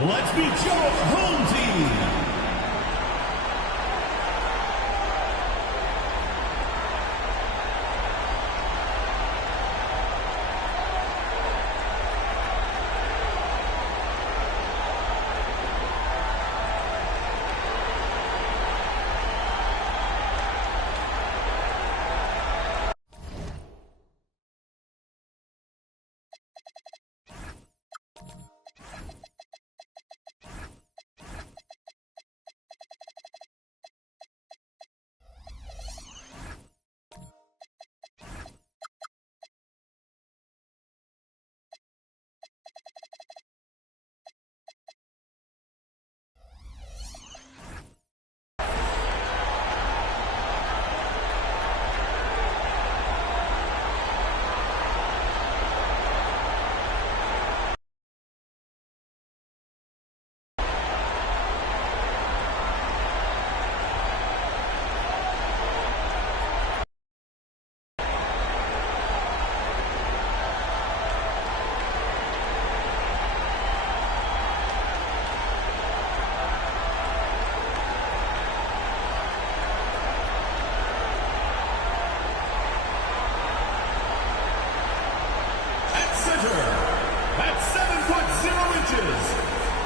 Let's meet your home team.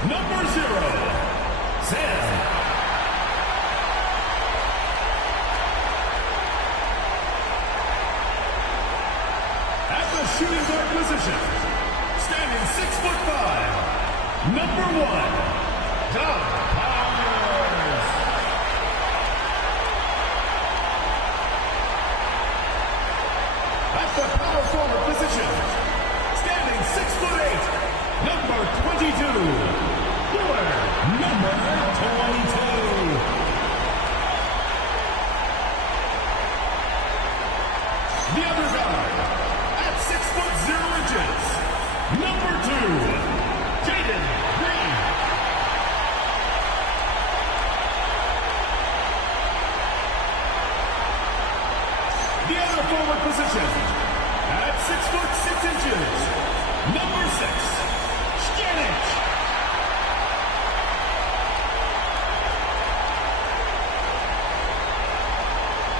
Number 0, Sam. At the shooting guard position, standing 6'5", number 1, Doug Powers. At the power forward position, standing 6'8", number 22. Number 22. The other guard, at 6'0", number 2, Jaden Green. The other forward position, at 6'6", number 6, Stanek.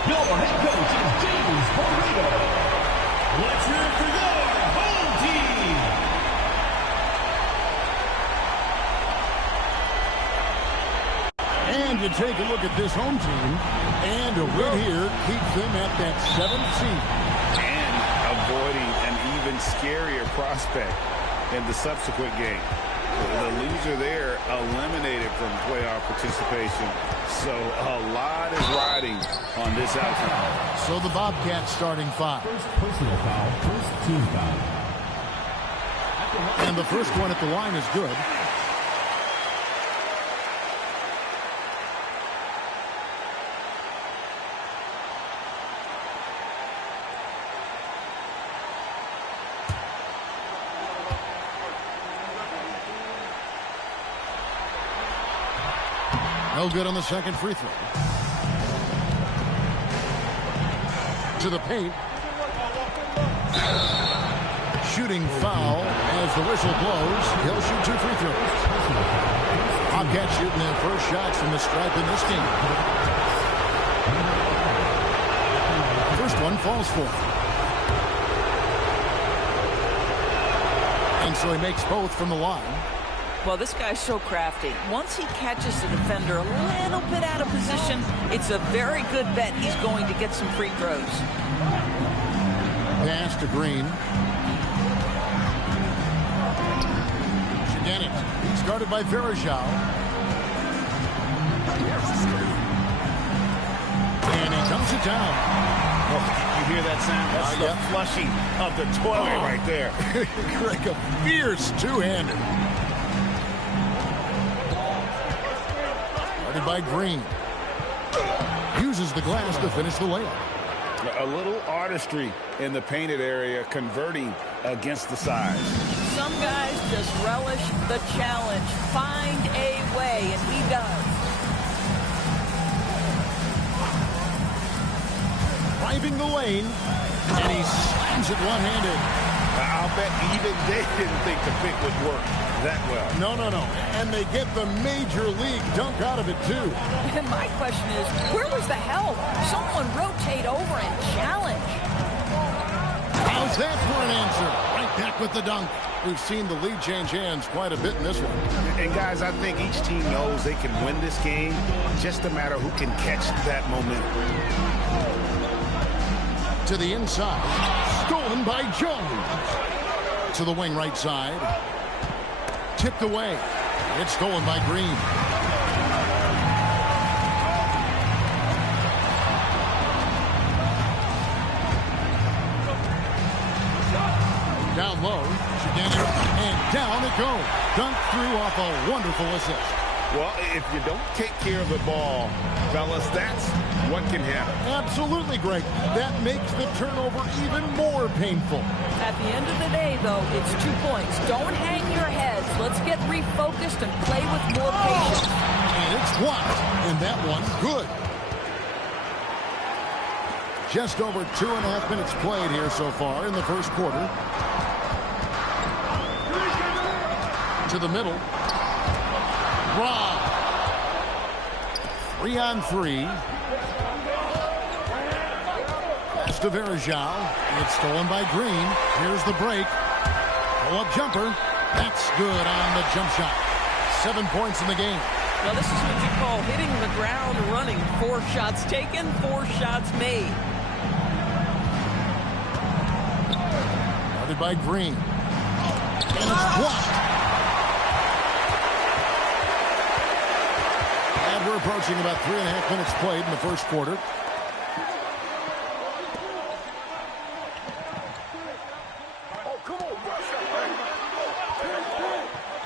Your head coach is James Borrego. Let's hear it for your home team. And you take a look at this home team, and a win here keeps them at that 7th seed. And avoiding an even scarier prospect in the subsequent game. The loser there eliminated from playoff participation. So a lot is riding on this outcome. So the Bobcats starting 5. First personal foul, first team foul. And the first one at the line is good. No good on the second free throw. To the paint. Shooting foul as the whistle blows. He'll shoot 2 free throws. Bobcats shooting their first shots from the stripe in this game. First one falls for him. And so he makes both from the line. Well, this guy's so crafty. Once he catches the defender a little bit out of position, it's a very good bet he's going to get some free throws. Pass to Green. Again, it's guarded by Veritas. And he dumps it down. Oh, you hear that sound? That's the flushing of the toilet right there. Like a fierce two-hander. Guarded by Green. Uses the glass to finish the layup. A little artistry in the painted area, converting against the size. Some guys just relish the challenge. Find a way, and he does. Driving the lane, and he slams it one-handed. I'll bet even they didn't think the pick would work. that well. No. And they get the major league dunk out of it, too. And my question is, where was the help? Someone rotate over and challenge. How's that for an answer? Right back with the dunk. We've seen the lead change hands quite a bit in this one. And, guys, I think each team knows they can win this game. Just a matter who can catch that momentum. To the inside. Stolen by Jones. To the wing right side. Tipped away. It's stolen by Green. Down low. And down it goes. Dunked through off a wonderful assist. Well, if you don't take care of the ball, fellas, that's what can happen. Absolutely, Greg. That makes the turnover even more painful. At the end of the day, though, it's 2 points. Don't hang your heads. Let's get refocused and play with more patience. And it's blocked. And that one, good. Just over 2.5 minutes played here so far in the first quarter. To the middle. Rob. 3-on-3. Pass to Veritas. It's stolen by Green. Here's the break. Pull-up jumper. That's good on the jump shot. 7 points in the game. Well, this is what you call hitting the ground running. 4 shots taken, 4 shots made. Guarded by Green. And it's blocked. And we're approaching about 3.5 minutes played in the first quarter.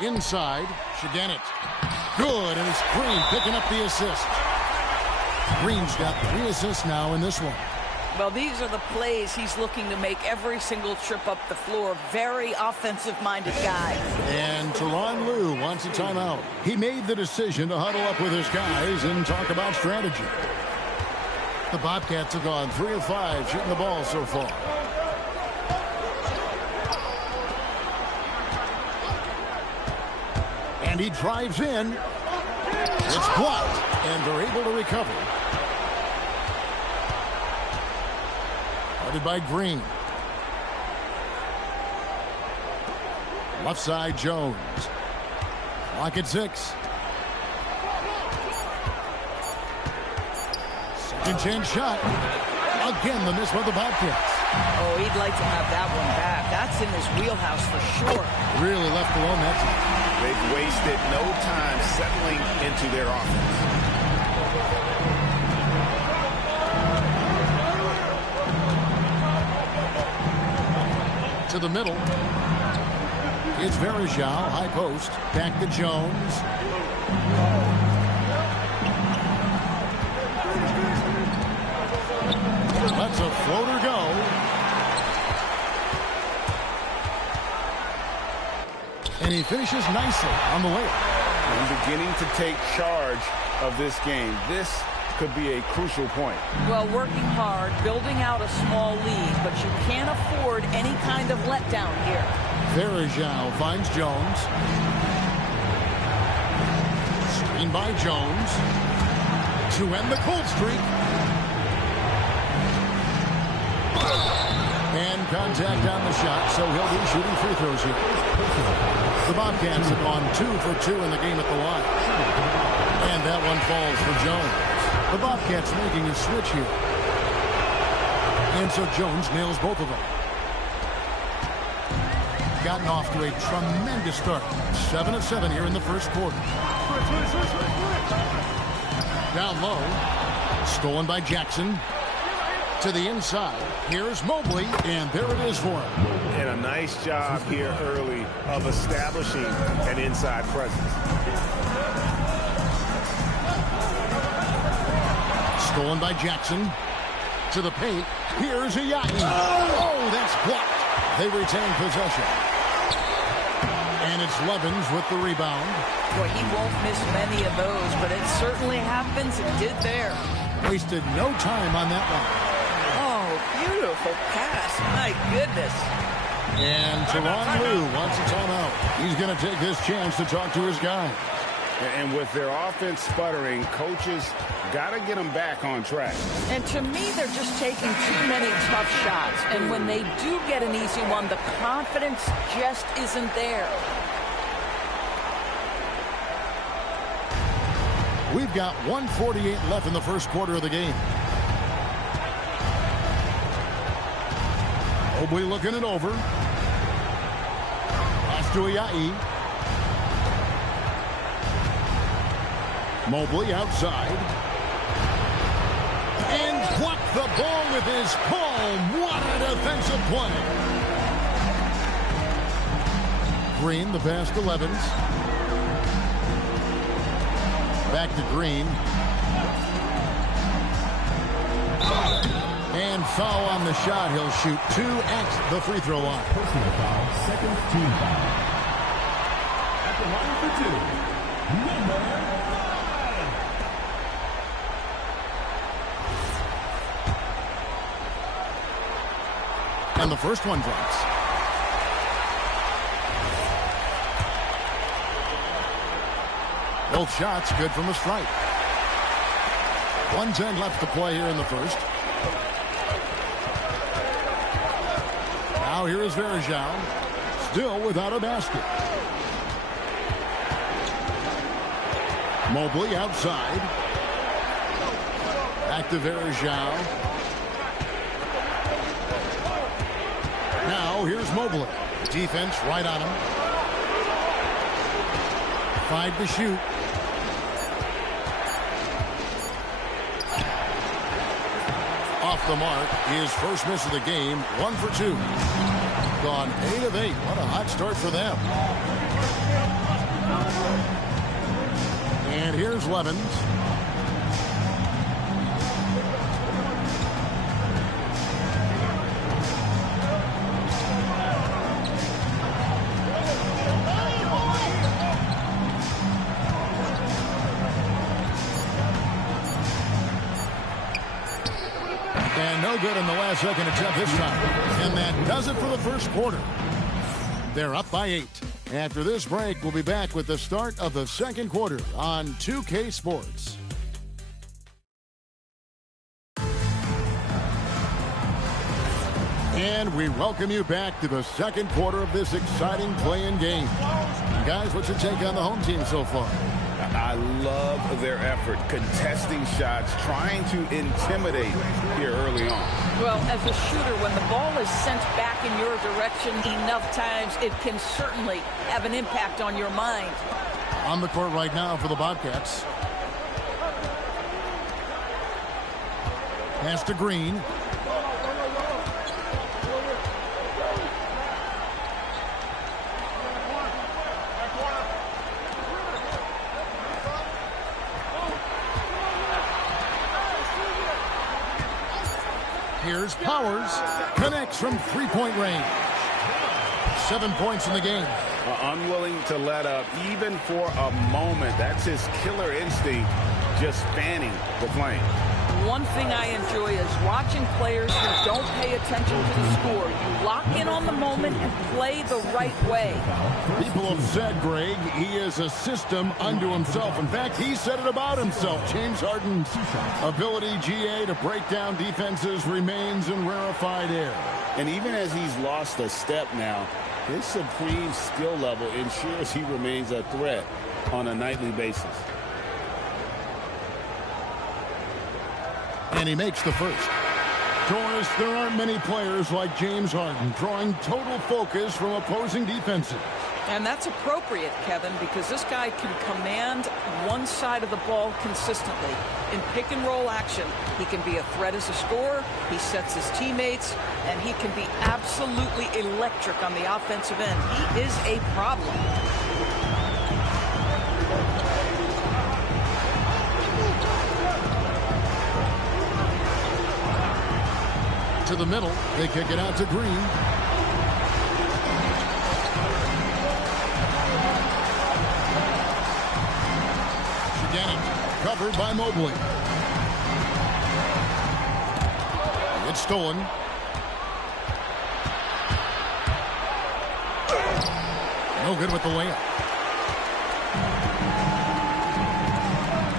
Inside, Shaganet. Good, and it's Green picking up the assist. Green's got 3 assists now in this one. Well, these are the plays he's looking to make every single trip up the floor. Very offensive-minded guy. And Tyronn Lue wants a timeout. He made the decision to huddle up with his guys and talk about strategy. The Bobcats have gone 3 of 5 shooting the ball so far. And he drives in. It's blocked, and they're able to recover. Guarded by Green. Left side, Jones. Clock at 6. Second chance shot. Again, the miss by the Bobcats. Oh, he'd like to have that one back. That's in his wheelhouse for sure. Really left alone that time. They've wasted no time settling into their offense. To the middle. It's Veritas, high post. Back to Jones. Lets a floater go. And he finishes nicely on the layup. He's beginning to take charge of this game. This could be a crucial point. Well, working hard, building out a small lead, but you can't afford any kind of letdown here. Veritas finds Jones. Screen by Jones. To end the cold streak. And contact on the shot, so he'll be shooting free throws here. The Bobcats have gone 2 for 2 in the game at the line. And that one falls for Jones. The Bobcats making a switch here. And so Jones nails both of them. Gotten off to a tremendous start. 7 of 7 here in the first quarter. Down low. Stolen by Jackson. To the inside. Here's Mobley, and there it is for him. And a nice job here early of establishing an inside presence. Stolen by Jackson. To the paint. Here's Iyayi. Oh, that's blocked. They retain possession. And it's Levens with the rebound. Boy, he won't miss many of those, but it certainly happens and did there. Wasted no time on that one. Oh, beautiful pass. My goodness. And Tyronn Lue wants a timeout. He's going to take this chance to talk to his guy. And with their offense sputtering, coaches got to get them back on track. And to me, they're just taking too many tough shots. And when they do get an easy one, the confidence just isn't there. We've got 1:48 left in the first quarter of the game. Mobley looking it over. Pass to NikeEYB. Mobley outside. And blocked the ball with his palm. What a defensive play. Green, the pass to Levens. Back to Green. And foul on the shot. He'll shoot 2 at the free throw line. Personal foul, second team foul. At the line for 2, number 5. And the first one drops. Both shots good from the stripe. 1:10 left to play here in the first. Now here is Veritas, still without a basket. Mobley outside. Back to Veritas. Now here's Mobley. Defense right on him. 5 to shoot. Off the mark. His first miss of the game. 1 for 2. Gone 8 of 8. What a hot start for them. And here's Levens. And no good in the last second attempt this time. And that does it for the first quarter. They're up by 8. After this break, we'll be back with the start of the second quarter on 2K Sports. And we welcome you back to the second quarter of this exciting play-in game. Guys, what's your take on the home team so far? I love their effort, contesting shots, trying to intimidate here early on. Well, as a shooter, when the ball is sent back in your direction enough times, it can certainly have an impact on your mind. On the court right now for the Bobcats. Pass to Green. Here's Powers. Connects from three-point range. 7 points in the game. Unwilling to let up even for a moment. That's his killer instinct, just fanning the flame. One thing I enjoy is watching players who don't pay attention to the score. You lock in on the moment and play the right way. People have said, Greg, he is a system unto himself. In fact, he said it about himself. James Harden's ability, GA, to break down defenses remains in rarefied air. And even as he's lost a step now, his supreme skill level ensures he remains a threat on a nightly basis. And he makes the first. Torres, there aren't many players like James Harden drawing total focus from opposing defenses. And that's appropriate, Kevin, because this guy can command one side of the ball consistently. In pick and roll action, he can be a threat as a scorer, he sets his teammates, and he can be absolutely electric on the offensive end. He is a problem. To the middle, they kick it out to Green. Covered by Mobley. It's stolen. No good with the layup.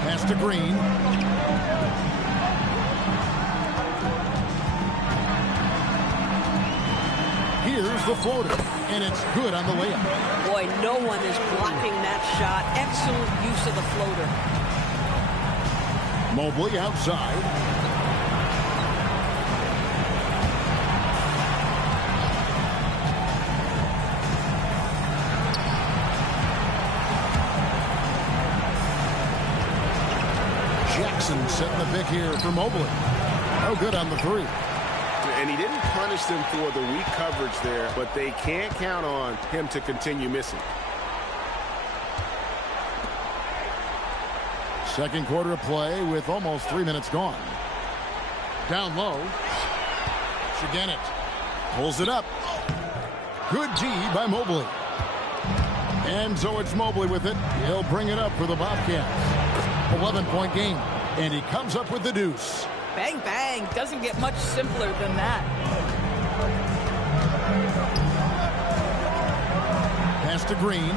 Pass to Green. Here's the floater, and it's good on the layup. Boy, no one is blocking that shot. Excellent use of the floater. Mobley outside. Jackson setting the pick here for Mobley. No good on the three. And he didn't punish them for the weak coverage there, but they can't count on him to continue missing. Second quarter of play with almost 3 minutes gone. Down low. Shiganet pulls it up. Good D by Mobley. And so it's Mobley with it. He'll bring it up for the Bobcats. 11-point game. And he comes up with the deuce. Bang, bang. Doesn't get much simpler than that. Pass to Green.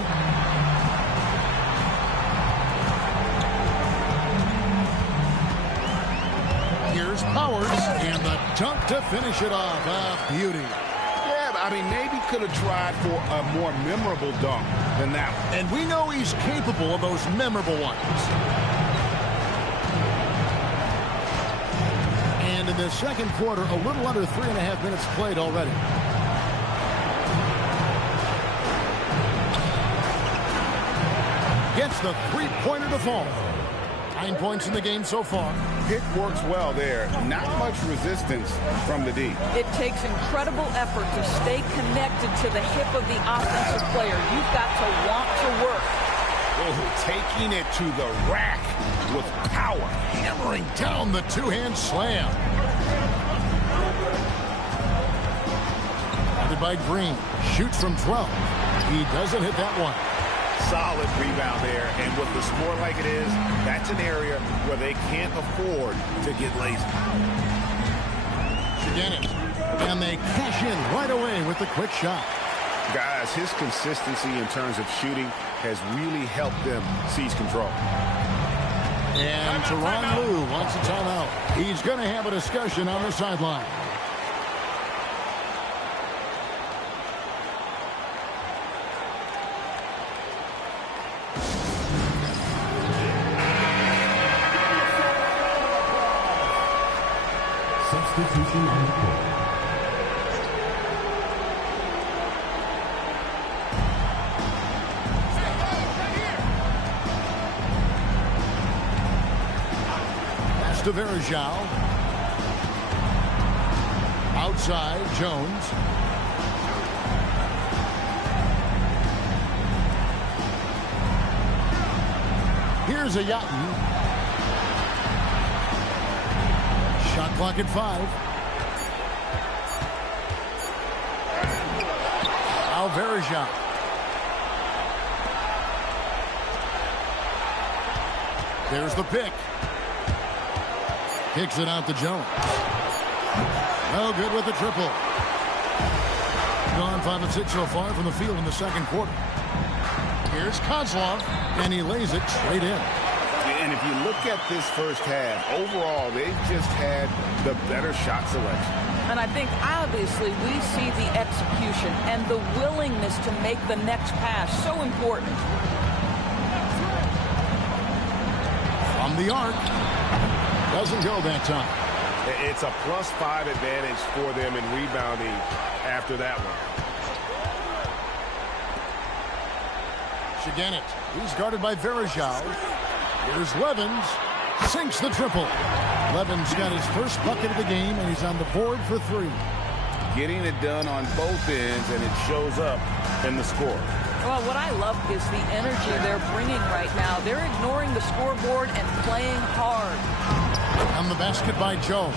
Here's Powers. And the dunk to finish it off. A beauty. Yeah, I mean, maybe could have tried for a more memorable dunk than that one. And we know he's capable of those memorable ones. And in the second quarter, a little under 3.5 minutes played already. Gets the three-pointer to fall. 9 points in the game so far. Pick works well there. Not much resistance from the D. It takes incredible effort to stay connected to the hip of the offensive player. You've got to want to work. Oh, taking it to the rack with power. Hammering down the two-hand slam. Guarded by Green. Shoots from 12. He doesn't hit that one. Solid rebound there, and with the score like it is, that's an area where they can't afford to get lazy. Shiganet. And they cash in right away with the quick shot. Guys, his consistency in terms of shooting has really helped them seize control. And Tyronn Lue wants a timeout. He's going to have a discussion on the sideline. Substitution on the court. Pass to Veritas. Outside, Jones. Here's a Yatten. Shot clock at 5. Now Veritas. There's the pick. Kicks it out to Jones. No good with the triple. Gone 5 of 6 so far from the field in the second quarter. Here's Kozlov, and he lays it straight in. And if you look at this first half, overall, they've just had the better shot selection. And I think, obviously, we see the execution and the willingness to make the next pass so important. From the arc. Doesn't go that time. It's a +5 advantage for them in rebounding after that one. Shiganet. He's guarded by Veritas. Here's Levens. Sinks the triple. Levens got his first bucket of the game, and he's on the board for 3. Getting it done on both ends, and it shows up in the score. Well, what I love is the energy they're bringing right now. They're ignoring the scoreboard and playing hard. On the basket by Jones.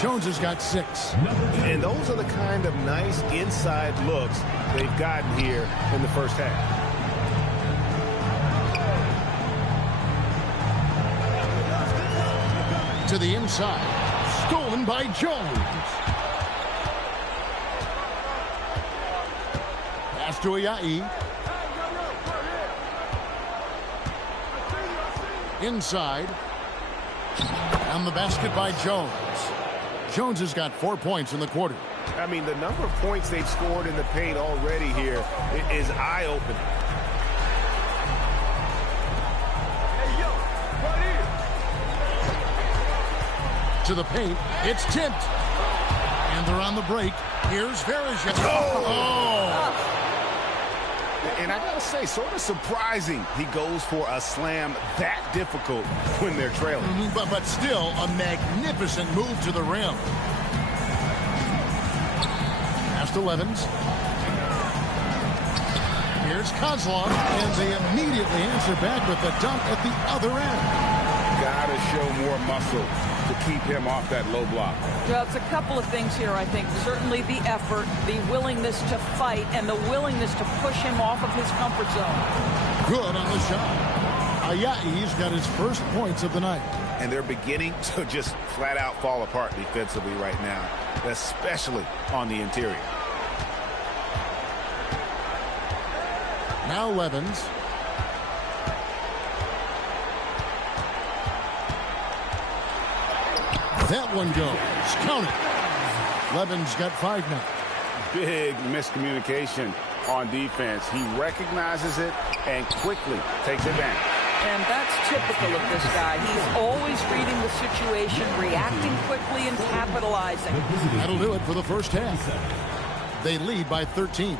Jones has got 6. And those are the kind of nice inside looks they've gotten here in the first half. To the inside. Stolen by Jones. Pass to NikeEYB. Inside. On the basket by Jones. Jones has got 4 points in the quarter. I mean, the number of points they've scored in the paint already here is eye-opening. Hey, yo, right here. To the paint. It's tipped. And they're on the break. Here's Veritas. Oh! And I gotta say, sort of surprising he goes for a slam that difficult when they're trailing. But still a magnificent move to the rim. Pass to Levens. Here's Kozlov, and they immediately answer back with the dunk at the other end. Gotta show more muscle to keep him off that low block. Well, it's a couple of things here, I think. Certainly the effort, the willingness to fight, and the willingness to push him off of his comfort zone. Good on the shot. NikeEYB's got his first points of the night. And they're beginning to just flat out fall apart defensively right now, especially on the interior. Now Levens. That one goes. Count it. Levens got 5 now. Big miscommunication on defense. He recognizes it and quickly takes advantage. And that's typical of this guy. He's always reading the situation, reacting quickly, and capitalizing. That'll do it for the first half. They lead by 13.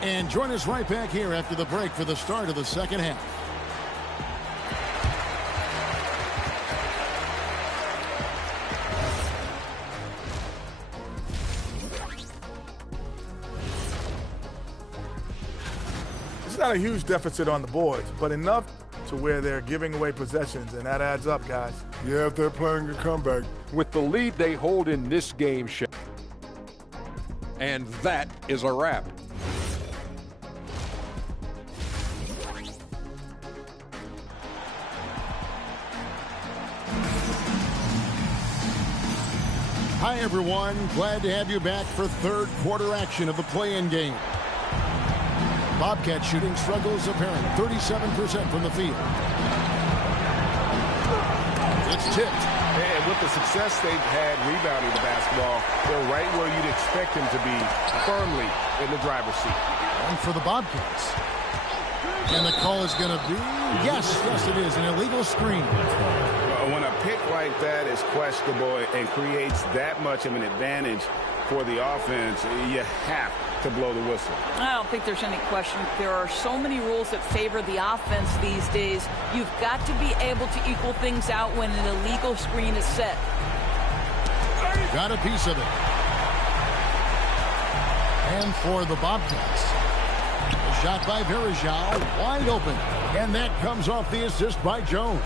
And join us right back here after the break for the start of the second half. It's not a huge deficit on the boards, but enough to where they're giving away possessions, and that adds up, guys. Yeah, if they're playing a comeback. With the lead they hold in this game, and that is a wrap. Hi, everyone. Glad to have you back for third quarter action of the play-in game. Bobcat shooting struggles apparent. 37% from the field. It's tipped. And with the success they've had rebounding the basketball, they're right where you'd expect them to be, firmly in the driver's seat. And for the Bobcats. And the call is going to be, yes, it is, an illegal screen. When a pick like that is questionable and creates that much of an advantage for the offense, you have to blow the whistle. I don't think there's any question. There are so many rules that favor the offense these days. You've got to be able to equal things out when an illegal screen is set. Got a piece of it. And for the Bobcats, a shot by Veritas, wide open. And that comes off the assist by Jones.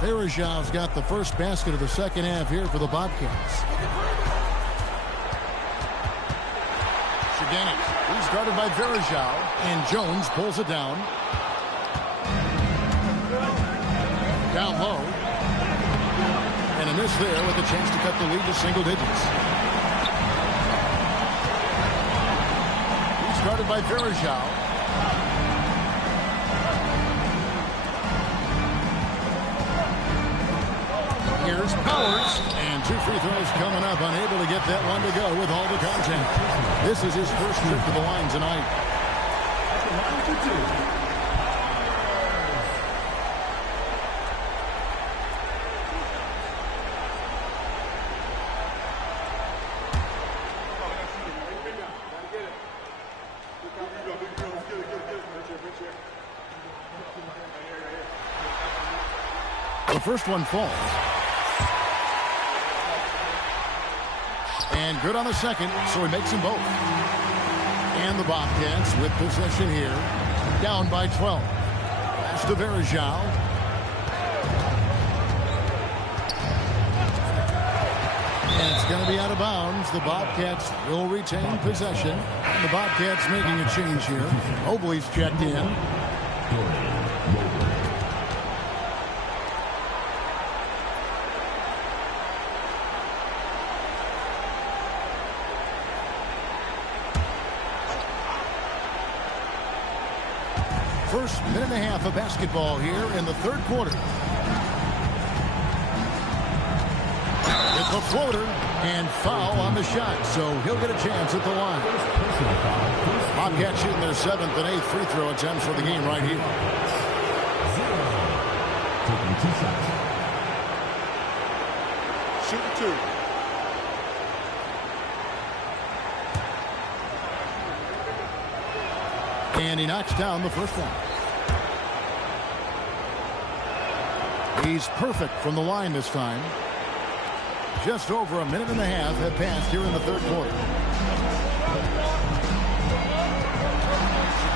Veritas got the first basket of the second half here for the Bobcats. He's guarded by Veritas, and Jones pulls it down. Down low. And a miss there with a chance to cut the lead to single digits. He's guarded by Veritas. Here's Powers, and 2 free throws coming up, unable to get that one to go with all the contact. This is his first trip to the line tonight. The first one falls. And good on the second, so he makes them both. And the Bobcats with possession here, down by 12. Pass to Veritas. And it's going to be out of bounds. The Bobcats will retain possession. And the Bobcats making a change here. Mobley's checked in. first minute and a half of basketball here in the third quarter. It's a floater and foul on the shot, so he'll get a chance at the line. Bobcats shooting their 7th and 8th free throw attempts for the game right here. Taking 2 shots. Shooting 2. And he knocks down the first one. He's perfect from the line this time. Just over a minute and a half have passed here in the third quarter.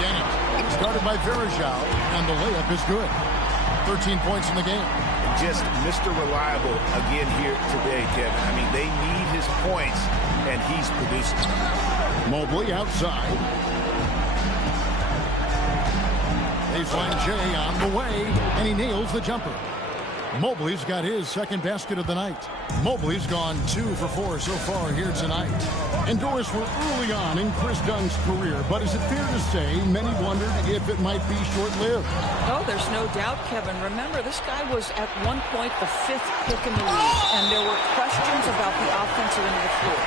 Denny started by Veritas, and the layup is good. 13 points in the game. Just Mr. Reliable again here today, Kevin. I mean, they need his points, and he's producing. Mobley outside. Baseline Jay on the way, and he nails the jumper. Mobley's got his second basket of the night. Mobley's gone 2 for 4 so far here tonight. And Doris, we're early on in Chris Dunn's career, but is it fair to say many wondered if it might be short-lived? Oh, there's no doubt, Kevin. Remember, this guy was at one point the 5th pick in the league, and there were questions about the offensive end of the floor.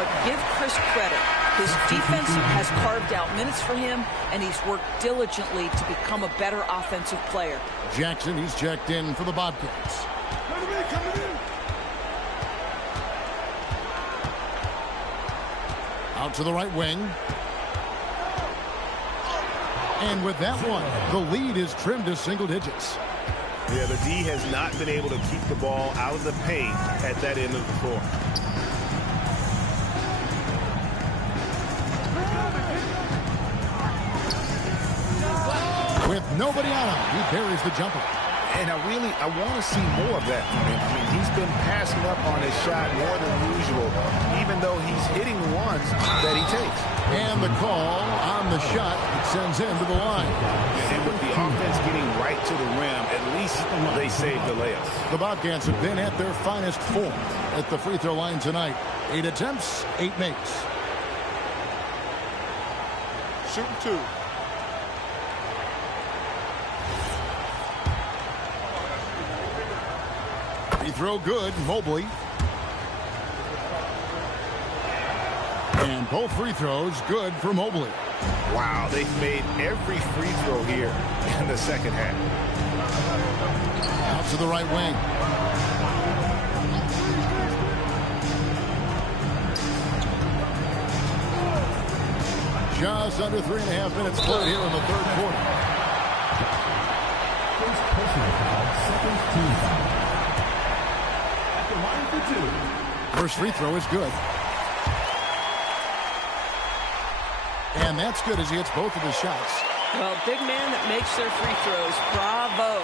But give Chris credit. His defense has carved out minutes for him, and he's worked diligently to become a better offensive player. Jackson, he's checked in for the Bobcats. Out to the right wing. And with that one, the lead is trimmed to single digits. Yeah, the D has not been able to keep the ball out of the paint at that end of the floor. With nobody on him, he buries the jumper. And I want to see more of that from him. I mean, he's been passing up on his shot more than usual, even though he's hitting ones that he takes. And the call on the shot sends him to the line. And with the offense getting right to the rim, at least they saved the layup. The Bobcats have been at their finest form at the free throw line tonight. 8 attempts, 8 makes. Shooting 2. Free throw good, Mobley. And both free throws good for Mobley. Wow, they've made every free throw here in the second half. Out to the right wing. Just under 3.5 minutes played here in the third quarter. First personal foul, second team foul. At the line for 2. First free throw is good. And that's good as he hits both of his shots. Well, big man that makes their free throws. Bravo.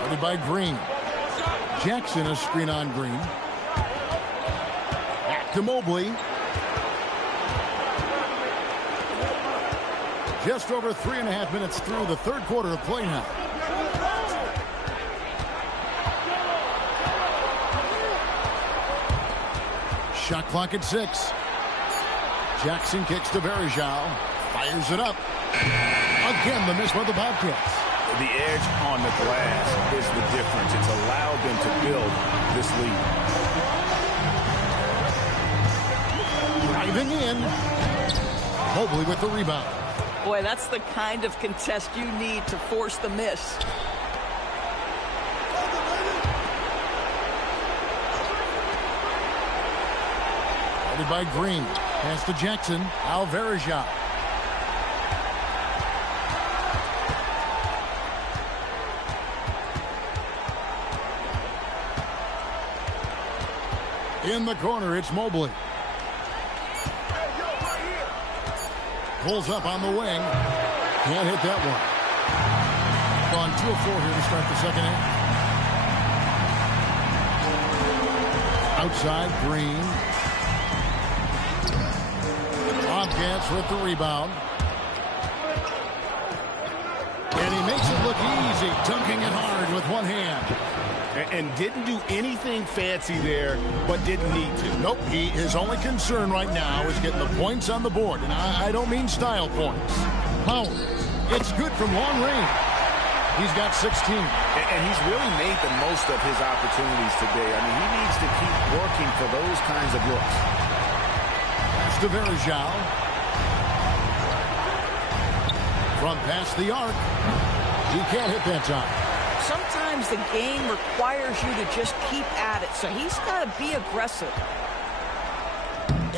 Guarded by Green. Jackson a screen on Green. Back to Mobley. Just over 3.5 minutes through the third quarter of play now. Shot clock at 6. Jackson kicks to Veritas. Fires it up. Again, the miss by the Bobcats. The edge on the glass is the difference. It's allowed them to build this lead. Driving in. Mobley with the rebound. Boy, that's the kind of contest you need to force the miss. Guarded by Green. Pass to Jackson. Veritas. In the corner, it's Mobley. Pulls up on the wing. Can't hit that one. Gone 2 of 4 here to start the second half. Outside, Green. Bobcats with the rebound. And he makes it look easy, dunking it hard with one hand. And didn't do anything fancy there, but didn't need to. Nope, his only concern right now is getting the points on the board. And I don't mean style points. Power. It's good from long range. He's got 16. And he's really made the most of his opportunities today. I mean, he needs to keep working for those kinds of looks. That's to Veritas. From past the arc. He can't hit that time. Sometimes the game requires you to just keep at it, so he's got to be aggressive.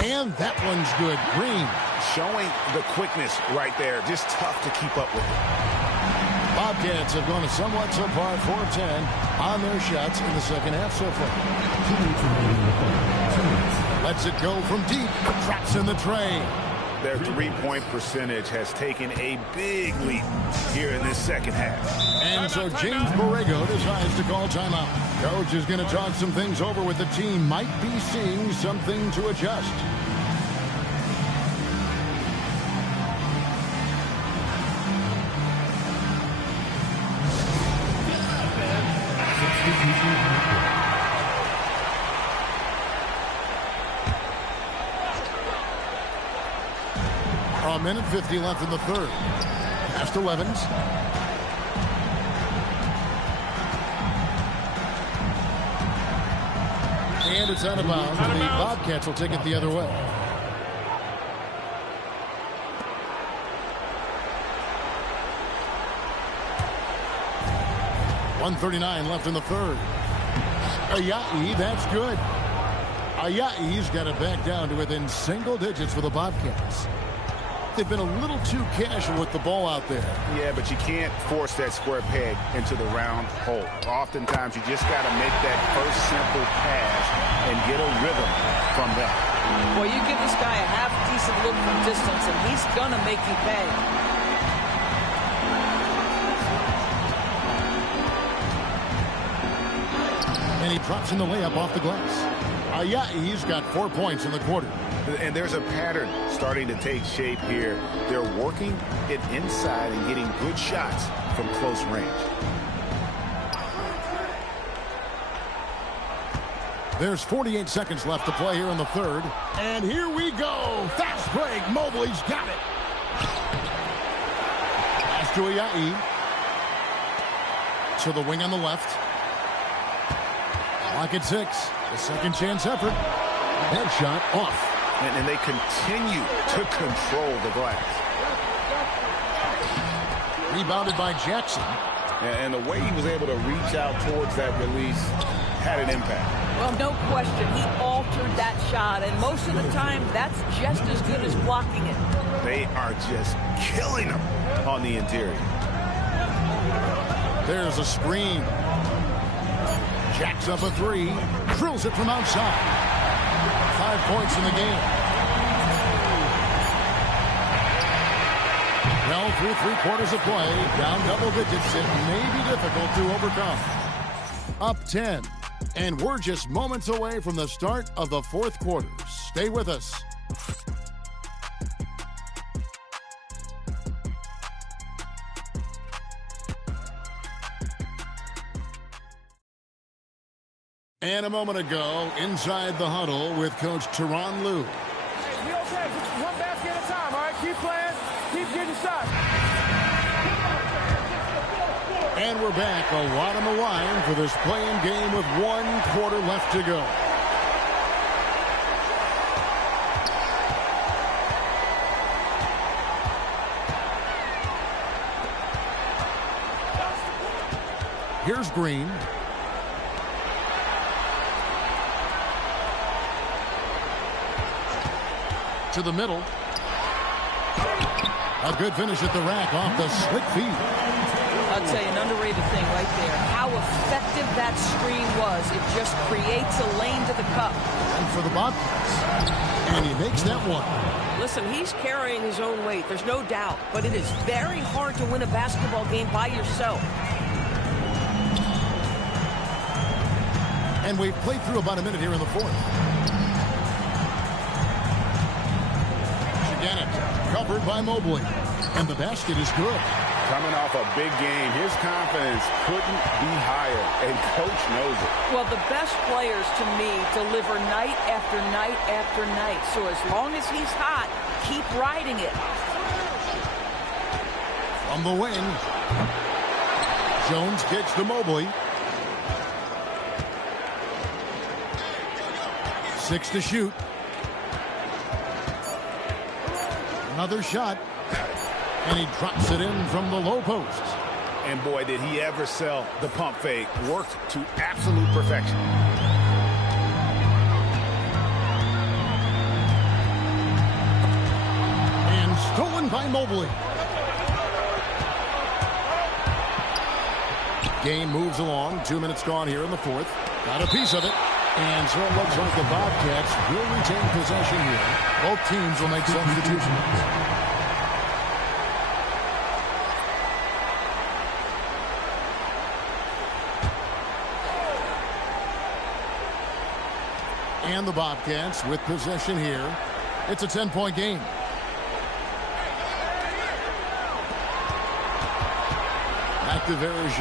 And that one's good. Green. Showing the quickness right there. Just tough to keep up with it. Bobcats have gone a somewhat subpar 4-10 on their shots in the second half so far. Lets it go from deep. Traps in the tray. Their three-point percentage has taken a big leap here in this second half. And so James Borrego decides to call timeout. Coach is going to talk some things over with the team. Might be seeing something to adjust. A minute 50 left in the third. Pass to Levens. And it's out of bounds. The Bobcats will take it the other way. .139 left in the third. NikeEYB, that's good. NikeEYB's got it back down to within single digits for the Bobcats. They've been a little too casual with the ball out there. Yeah, but you can't force that square peg into the round hole. Oftentimes, you just got to make that first simple pass and get a rhythm from that. Well, you give this guy a half-decent look from distance, and he's going to make you pay. And he drops in the layup off the glass. NikeEYB's got 4 points in the quarter. And there's a pattern starting to take shape here. They're working it inside and getting good shots from close range. There's 48 seconds left to play here in the third. And here we go. Fast break. Mobley's got it. Pass to NikeEYB. To the wing on the left. Clock at 6. The second chance effort. Headshot off. And they continue to control the glass. Rebounded by Jackson. And the way he was able to reach out towards that release had an impact. Well, no question. He altered that shot, and most of the time, that's just as good as blocking it. They are just killing him on the interior. There's a screen. Jacks up a three. Drills it from outside. 5 points in the game. Well, through 3 quarters of play, down double digits, it may be difficult to overcome. Up 10, and we're just moments away from the start of the fourth quarter. Stay with us. And a moment ago, inside the huddle with Coach Tyronn Lue. Hey, we okay. Just one basket at a time, all right? Keep playing. Keep getting shots. And we're back. A lot on the line for this play-in game with 1 quarter left to go. Here's Green. To the middle. A good finish at the rack off the slick feed. I'll tell you, an underrated thing right there. How effective that screen was. It just creates a lane to the cup. And for the Bobcats. And he makes that one. Listen, he's carrying his own weight. There's no doubt. But it is very hard to win a basketball game by yourself. And we've played through about a minute here in the fourth. Covered by Mobley. And the basket is good. Coming off a big game, his confidence couldn't be higher, and Coach knows it. Well, the best players, to me, deliver night after night after night. So as long as he's hot, keep riding it. From the wing, Jones kicks to Mobley. 6 to shoot. Another shot. And he drops it in from the low post. And boy, did he ever sell the pump fake. Worked to absolute perfection. And stolen by Mobley. Game moves along. 2 minutes gone here in the fourth. Got a piece of it. And so it looks like the Bobcats will retain possession here. Both teams will make substitutions. And the Bobcats with possession here. It's a 10-point game. Back to Veritas.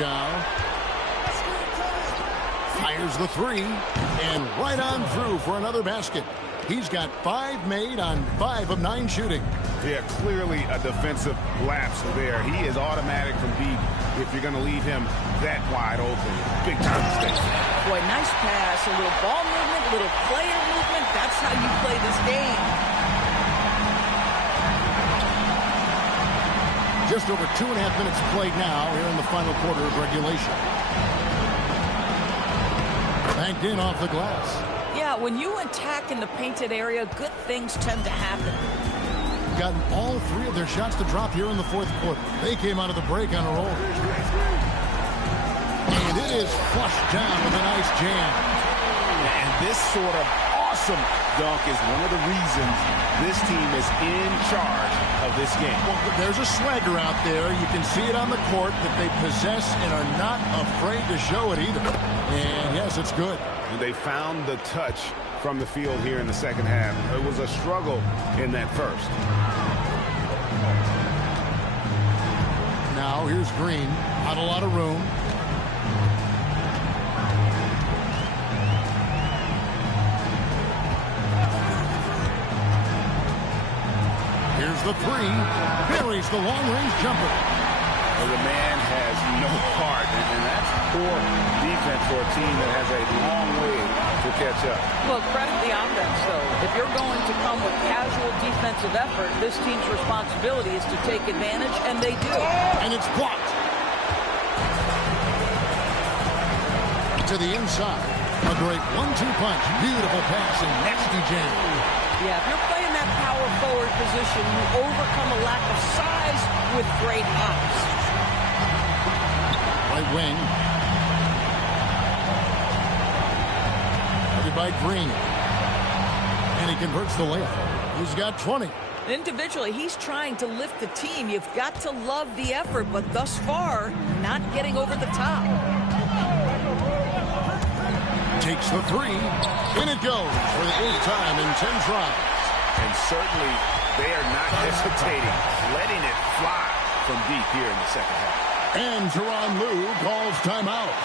Fires the three. And right on through for another basket. He's got 5 made on 5 of 9 shooting. Yeah, clearly a defensive lapse there. He is automatic from deep if you're going to leave him that wide open. Big time mistake. Boy, nice pass. A little ball movement, a little player movement. That's how you play this game. Just over 2.5 minutes played now here in the final quarter of regulation. Banked in off the glass. Yeah, when you attack in the painted area, good things tend to happen. Gotten all 3 of their shots to drop here in the fourth quarter. They came out of the break on a roll. And it is flushed down with a nice jam. And this sort of awesome dunk is one of the reasons this team is in charge of this game. Well, there's a swagger out there. You can see it on the court that they possess and are not afraid to show it either. And yes, it's good. They found the touch from the field here in the second half. It was a struggle in that first. Now here's Green. Not a lot of room. Here's the three. Buries the long-range jumper. The man has no heart, and that's poor defense for a team that has a long way to catch up. Well, credit the offense, though. If you're going to come with casual defensive effort, this team's responsibility is to take advantage, and they do. And it's blocked. To the inside. A great 1-2 punch. Beautiful pass and nasty jam. Yeah, if you're playing that power forward position, you overcome a lack of size with great hops. Right wing. Headed by Green. And he converts the layup. He's got 20. Individually, he's trying to lift the team. You've got to love the effort, but thus far, not getting over the top. Takes the three. In it goes for the 8th time in 10 tries. And certainly, they are not hesitating, letting it fly from deep here in the second half. And Tyronn Lue calls timeout.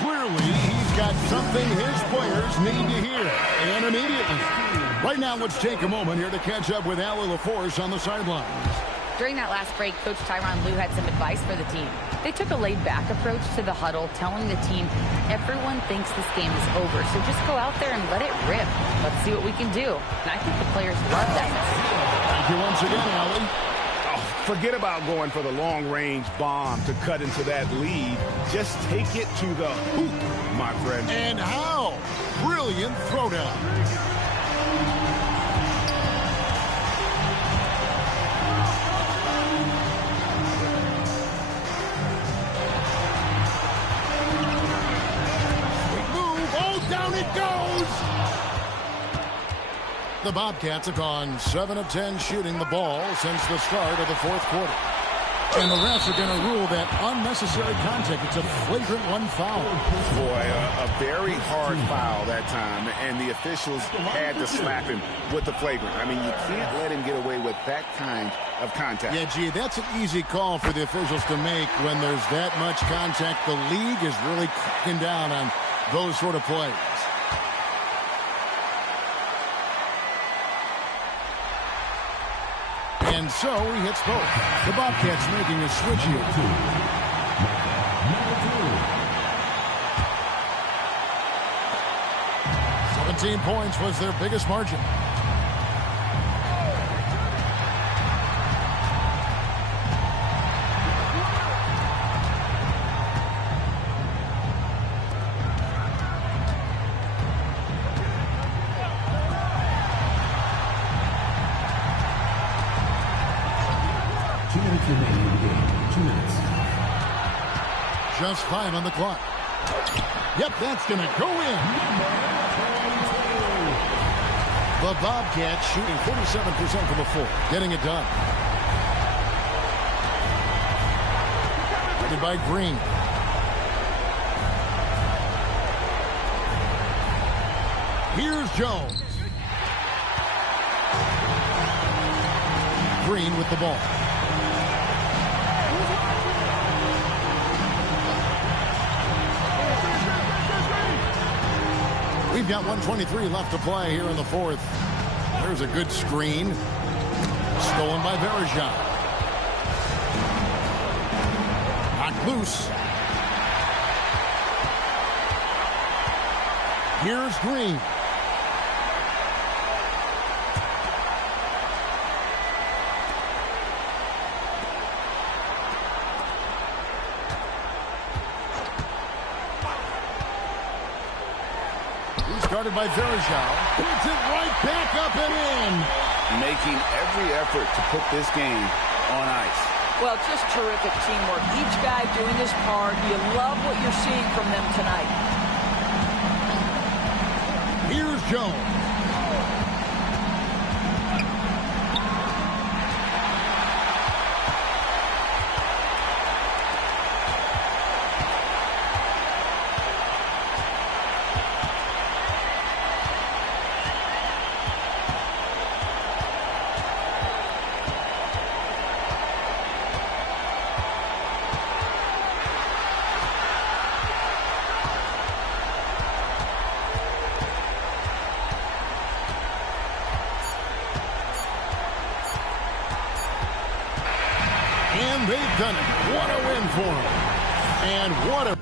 Clearly, he's got something his players need to hear, and immediately. Right now, let's take a moment here to catch up with Allie LaForce on the sidelines. During that last break, Coach Tyronn Lue had some advice for the team. They took a laid-back approach to the huddle, telling the team, everyone thinks this game is over, so just go out there and let it rip. Let's see what we can do. And I think the players love that message. Thank you once again, Allie. Forget about going for the long-range bomb to cut into that lead. Just take it to the hoop, my friend. And how? Brilliant throwdown. Big move. Oh, down it goes. The Bobcats have gone 7 of 10 shooting the ball since the start of the fourth quarter. And the refs are going to rule that unnecessary contact. It's a flagrant one foul. Boy, a very hard foul that time, and the officials had to slap him with the flagrant. I mean, you can't let him get away with that kind of contact. Yeah, gee, that's an easy call for the officials to make when there's that much contact. The league is really cracking down on those sort of plays. And so he hits both. The Bobcats making a switch here. 17 points was their biggest margin. Just 5 on the clock. Yep, that's going to go in. The Bobcats shooting 47% from the floor, getting it done. Ready by Green. Here's Jones. Green with the ball. We've got 1:23 left to play here in the fourth. There's a good screen. Stolen by Veritas. Knocked loose. Here's Green. Started by Veritas. Puts it right back up and in. Making every effort to put this game on ice. Well, just terrific teamwork. Each guy doing his part. You love what you're seeing from them tonight. Here's Jones. And they've done it. What a win for them. And what a